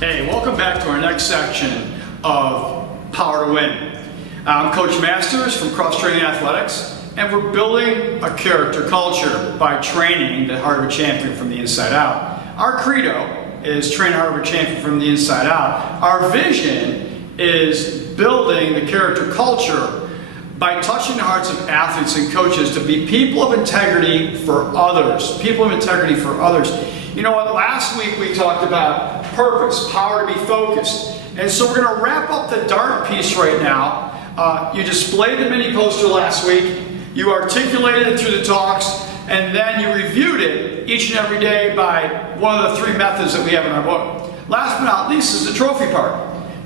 Hey, welcome back to our next section of Power to Win. I'm Coach Masters from Cross Training Athletics, and we're building a character culture by training the heart of a champion from the inside out. Our credo is train the heart of a champion from the inside out. Our vision is building the character culture by touching the hearts of athletes and coaches to be people of integrity for others. People of integrity for others. You know what? Last week we talked about purpose, power to be focused. And so we're going to wrap up the DART piece right now. You displayed the mini poster last week. You articulated it through the talks. And then you reviewed it each and every day by one of the three methods that we have in our book. Last but not least is the trophy part.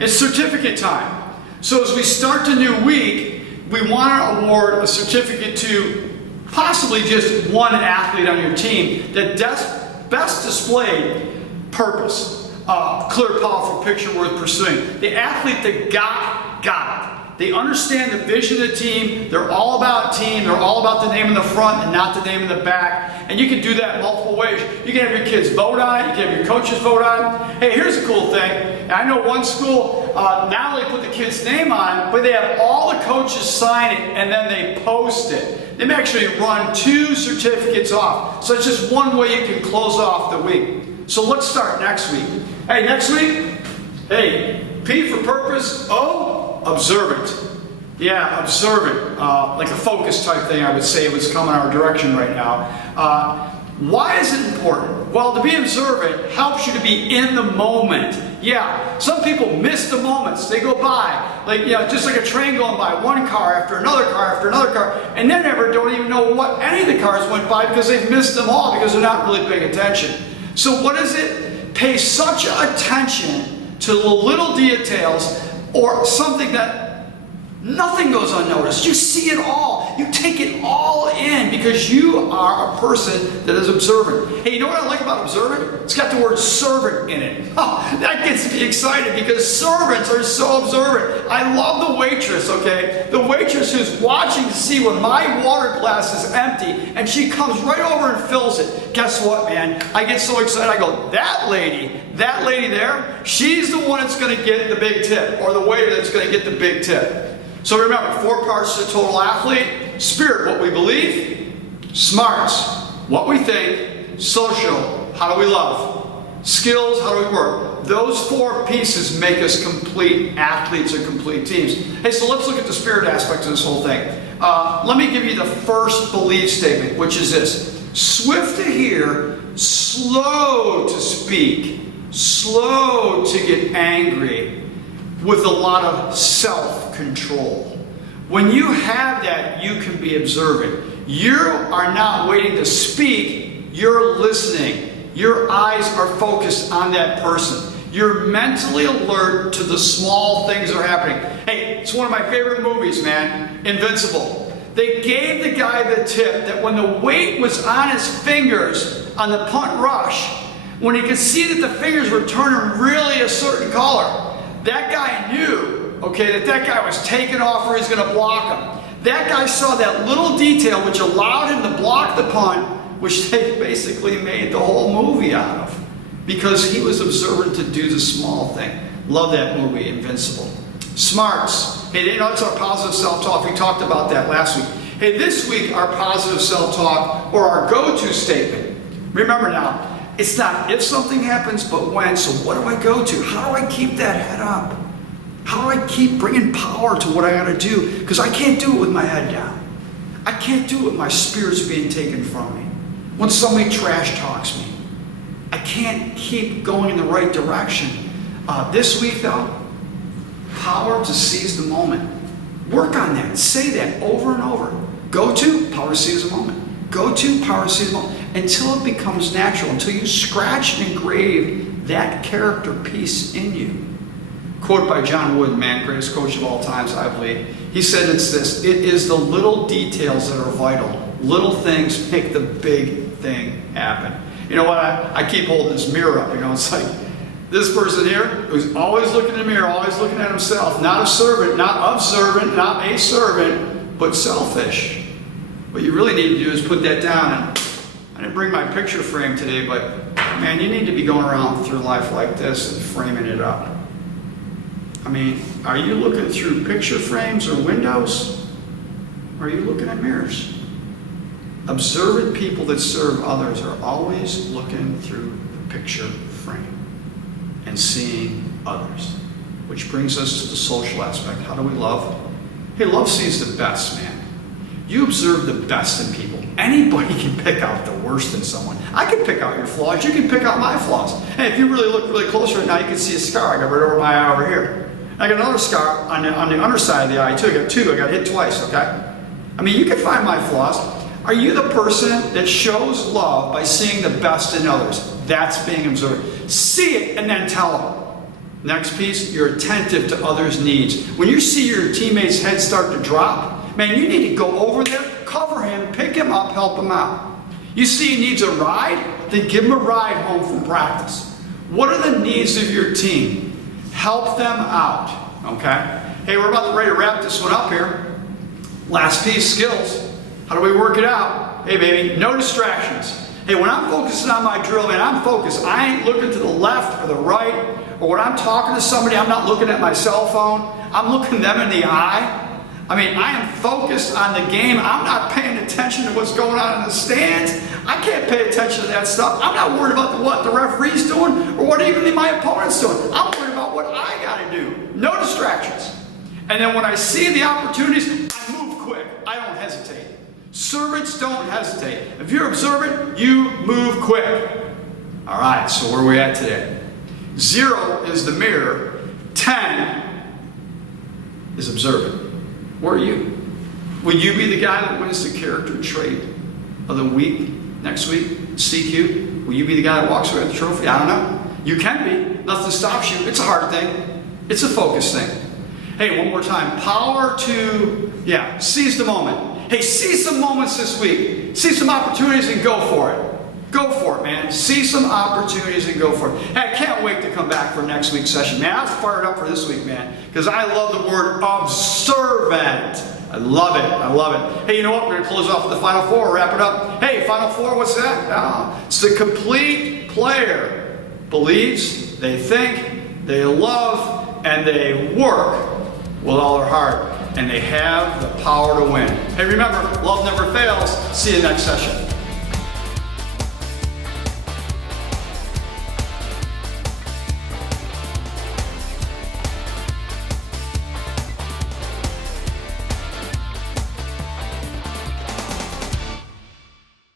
It's certificate time. So as we start the new week, we want to award a certificate to possibly just one athlete on your team that best displayed purpose, clear, powerful picture worth pursuing. The athlete that got it. They understand the vision of the team. They're all about team. They're all about the name in the front and not the name in the back. And you can do that multiple ways. You can have your kids vote on it. You can have your coaches vote on it. Hey, here's a cool thing. I know one school not only put the kid's name on it, but they have all the coaches sign it and then they post it. They may actually run 2 certificates off. So it's just one way you can close off the week. So let's start next week. Hey, next week, hey, P for purpose, O, observant. Yeah, observant. Like a focus type thing, I would say, was coming our direction right now. Why is it important? Well, to be observant helps you to be in the moment. Yeah, some people miss the moments. They go by, like, you know, just like a train going by, one car after another car after another car, and they never don't even know what any of the cars went by because they've missed them all because they're not really paying attention. So what is it? Pay such attention to the little details or something that nothing goes unnoticed. You see it all. You take it all in because you are a person that is observant. Hey, you know what I like about observant? It's got the word servant in it. Oh, that gets me excited because servants are so observant. I love the waitress, okay? The waitress who's watching to see when my water glass is empty and she comes right over and fills it. Guess what, man? I get so excited. I go, that lady there, she's the one that's going to get the big tip, or the waiter that's going to get the big tip. So remember, 4 parts to the total athlete: spirit, what we believe; smarts, what we think; social, how do we love; skills, how do we work. Those 4 pieces make us complete athletes and complete teams. Hey, so let's look at the spirit aspect of this whole thing. Let me give you the first belief statement, which is this: swift to hear, slow to speak, slow to get angry, with a lot of self-control. When you have that, you can be observant. You are not waiting to speak, you're listening. Your eyes are focused on that person. You're mentally alert to the small things that are happening. Hey, it's one of my favorite movies, man, Invincible. They gave the guy the tip that when the weight was on his fingers on the punt rush, when he could see that the fingers were turning really a certain color, that guy knew, okay, that guy was taking off or he's going to block him. That guy saw that little detail which allowed him to block the punt, which they basically made the whole movie out of, because he was observant to do the small thing. Love that movie, Invincible. Smarts. Hey, you know, it's our positive self-talk. We talked about that last week. Hey, this week, our positive self-talk, or our go-to statement. Remember now, it's not if something happens, but when. So what do I go to? How do I keep that head up? How do I keep bringing power to what I got to do? Because I can't do it with my head down. I can't do it with my spirits being taken from me. When somebody trash talks me, I can't keep going in the right direction. This week, though, power to seize the moment. Work on that. Say that over and over. Go to, power to seize the moment. Go to, power to seize the moment. Until it becomes natural, until you scratch and engrave that character piece in you. Quote by John Wooden, man, greatest coach of all times, I believe. He said it's this: it is the little details that are vital. Little things make the big thing happen. You know what? I keep holding this mirror up. You know, it's like this person here who's always looking in the mirror, always looking at himself. Not a servant, not observant, not a servant, but selfish. What you really need to do is put that down. And I didn't bring my picture frame today, but man, you need to be going around through life like this and framing it up. I mean, are you looking through picture frames or windows? Or are you looking at mirrors? Observant people that serve others are always looking through the picture frame and seeing others. Which brings us to the social aspect. How do we love? Hey, love sees the best, man. You observe the best in people. Anybody can pick out the worst in someone. I can pick out your flaws. You can pick out my flaws. Hey, if you really look really close right now, you can see a scar I got right over my eye over here. I got another scar on the underside of the eye too. I got two. I got hit twice, okay? I mean, you can find my flaws. Are you the person that shows love by seeing the best in others? That's being observant. See it and then tell them. Next piece, you're attentive to others' needs. When you see your teammate's head start to drop, man, you need to go over there, cover him, pick him up, help him out. You see he needs a ride? Then give him a ride home from practice. What are the needs of your team? Help them out, okay? Hey, we're about ready to wrap this one up here. Last piece, skills. How do we work it out? Hey, baby, no distractions. Hey, when I'm focusing on my drill, man, I'm focused. I ain't looking to the left or the right, or when I'm talking to somebody, I'm not looking at my cell phone. I'm looking them in the eye. I mean, I am focused on the game. I'm not paying attention to what's going on in the stands. I can't pay attention to that stuff. I'm not worried about what the referee's doing or what even my opponent's doing. I'm worried about what I got to do. No distractions. And then when I see the opportunities, I move quick. I don't hesitate. Servants don't hesitate. If you're observant, you move quick. All right, so where are we at today? 0 is the mirror. 10 is observant. Where are you? Will you be the guy that wins the character trait of the week next week? CQ? Will you be the guy that walks away with the trophy? I don't know. You can be. Nothing stops you. It's a hard thing. It's a focus thing. Hey, one more time. Power to, seize the moment. Hey, seize some moments this week. See some opportunities and go for it. Go for it, man. See some opportunities and go for it. Hey, I can't wait to come back for next week's session. Man, I was fired up for this week, man, because I love the word observant. I love it. I love it. Hey, you know what? We're going to close off with the Final Four. Wrap it up. Hey, Final Four, what's that? Oh, it's the complete player. Believes, they think, they love, and they work with all their heart. And they have the power to win. Hey, remember, love never fails. See you next session.